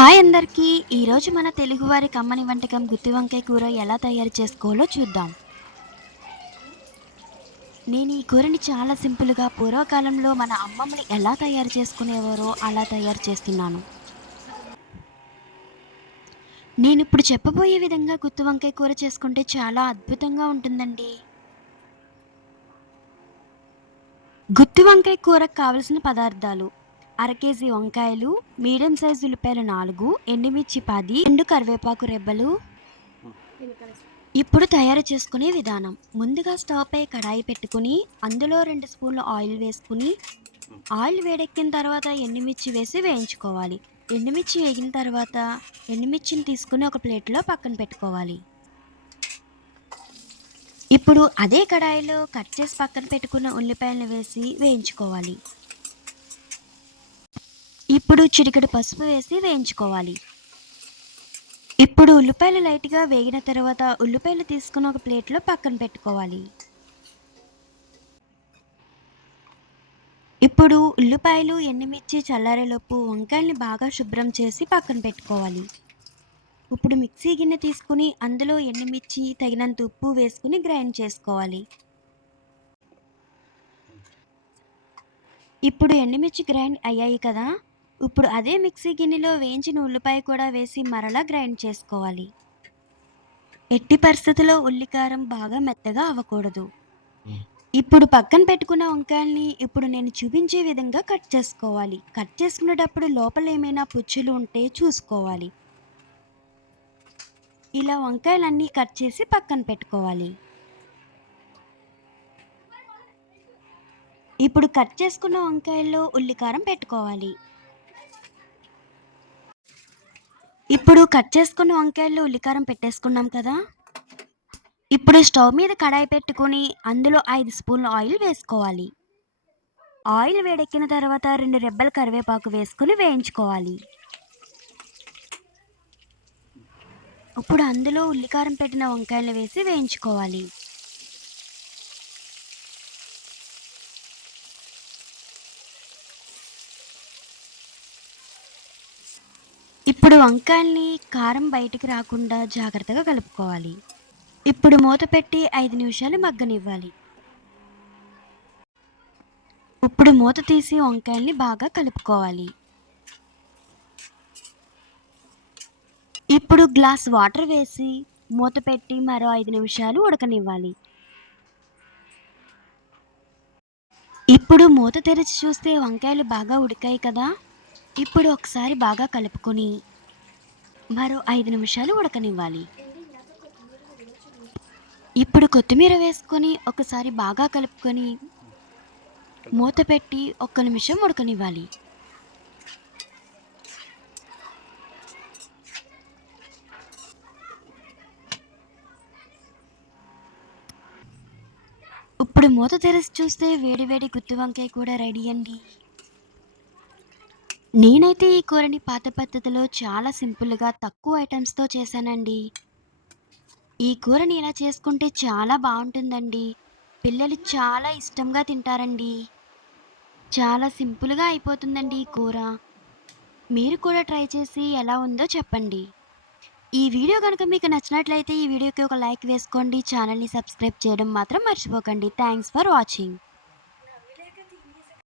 Hi అందరికీ! ఈరోజు మన తెలుగువారి కమ్మని వంటకం గుత్తి వంకాయ కూర ఎలా తయారు చేసుకోవాలో చూద్దాం. నేను ఈ కూరని చాలా సింపుల్‌గా పూర్వకాలంలో మన అమ్మమ్మలు ఎలా తయారు చేసుకునేవారో అలా తయారు చేస్తున్నాను. నేనిప్పుడు చెప్పబోయే విధంగా గుత్తి వంకాయ కూర చేసుకుంటే చాలా అద్భుతంగా ఉంటుందండి. గుత్తి వంకాయ కూరకు కావలసిన పదార్థాలు: అర కేజీ వంకాయలు, మీడియం సైజు ఉల్లిపాయలు 4, ఎండుమిర్చి 10, 2 కరివేపాకు రెబ్బలు. ఇప్పుడు తయారు చేసుకునే విధానం: ముందుగా స్టవ్ పై కడాయి పెట్టుకుని అందులో 2 స్పూన్ల ఆయిల్ వేసుకుని, ఆయిల్ వేడెక్కిన తర్వాత ఎండుమిర్చి వేసి వేయించుకోవాలి. ఎండుమిర్చి వేగిన తర్వాత ఎండుమిర్చిని తీసుకుని ఒక ప్లేట్లో పక్కన పెట్టుకోవాలి. ఇప్పుడు అదే కడాయిలో కట్ చేసి పక్కన పెట్టుకున్న ఉల్లిపాయలను వేసి వేయించుకోవాలి. ఇప్పుడు చిటికెడు పసుపు వేసి వేయించుకోవాలి. ఇప్పుడు ఉల్లిపాయలు లైట్‌గా వేగిన తర్వాత ఉల్లిపాయలు తీసుకుని ఒక ప్లేట్‌లో పక్కన పెట్టుకోవాలి. ఇప్పుడు ఉల్లిపాయలు, ఎండుమిర్చి చల్లారేలోపు వంకాయల్ని బాగా శుభ్రం చేసి పక్కన పెట్టుకోవాలి. ఇప్పుడు మిక్సీ గిన్నె తీసుకుని అందులో ఎండుమిర్చి, తగినంత ఉప్పు వేసుకుని గ్రైండ్ చేసుకోవాలి. ఇప్పుడు ఎండుమిర్చి గ్రైండ్ అయ్యాయి కదా! ఇప్పుడు అదే మిక్సీ గిన్నెలో వేయించిన ఉల్లిపాయ కూడా వేసి మరలా గ్రైండ్ చేసుకోవాలి. ఎట్టి పరిస్థితిలో ఉల్లికారం బాగా మెత్తగా అవ్వకూడదు. ఇప్పుడు పక్కన పెట్టుకున్న వంకాయల్ని ఇప్పుడు నేను చూపించే విధంగా కట్ చేసుకోవాలి. కట్ చేసుకునేటప్పుడు లోపల ఏమైనా పుచ్చులు ఉంటే చూసుకోవాలి. ఇలా వంకాయలన్నీ కట్ చేసి పక్కన పెట్టుకోవాలి. ఇప్పుడు కట్ చేసుకున్న వంకాయల్లో ఉల్లికారం పెట్టుకోవాలి. ఇప్పుడు కట్ చేసుకున్న వంకాయల్లో ఉల్లికారం పెట్టేసుకున్నాం కదా! ఇప్పుడు స్టవ్ మీద కడాయి పెట్టుకొని అందులో 5 స్పూన్ల ఆయిల్ వేసుకోవాలి. ఆయిల్ వేడెక్కిన తర్వాత 2 రెబ్బల కరివేపాకు వేసుకుని వేయించుకోవాలి. ఇప్పుడు అందులో ఉల్లికారం పెట్టిన వంకాయలను వేసి వేయించుకోవాలి. ఇప్పుడు వంకాయల్ని కారం బయటికి రాకుండా జాగ్రత్తగా కలుపుకోవాలి. ఇప్పుడు మూత పెట్టి 5 నిమిషాలు మగ్గనివ్వాలి. ఇప్పుడు మూత తీసి వంకాయల్ని బాగా కలుపుకోవాలి. ఇప్పుడు గ్లాస్ వాటర్ వేసి మూత పెట్టి మరో 5 నిమిషాలు ఉడకనివ్వాలి. ఇప్పుడు మూత తెరిచి చూస్తే వంకాయలు బాగా ఉడికాయి కదా! ఇప్పుడు ఒకసారి బాగా కలుపుకొని మరో 5 నిమిషాలు ఉడకనివ్వాలి. ఇప్పుడు కొత్తిమీర వేసుకొని ఒకసారి బాగా కలుపుకొని మూత పెట్టి ఒక్క నిమిషం ఉడకనివ్వాలి. ఇప్పుడు మూత తెరిచి చూస్తే వేడి గుత్తి వంకాయ కూడా రెడీ అండి. నేనైతే ఈ కూరని పాత పద్ధతిలో చాలా సింపుల్‌గా తక్కువ ఐటెమ్స్‌తో చేశానండి. ఈ కూరని ఇలా చేసుకుంటే చాలా బావుంటుందండి. పిల్లలు చాలా ఇష్టంగా తింటారండి. చాలా సింపుల్‌గా అయిపోతుందండి ఈ కూర. మీరు కూడా ట్రై చేసి ఎలా ఉందో చెప్పండి. ఈ వీడియో గనుక మీకు నచ్చినట్లయితే ఈ వీడియోకి ఒక లైక్ వేసుకోండి. ఛానల్‌ని సబ్స్క్రైబ్ చేయడం మాత్రం మర్చిపోకండి. Thanks for watching.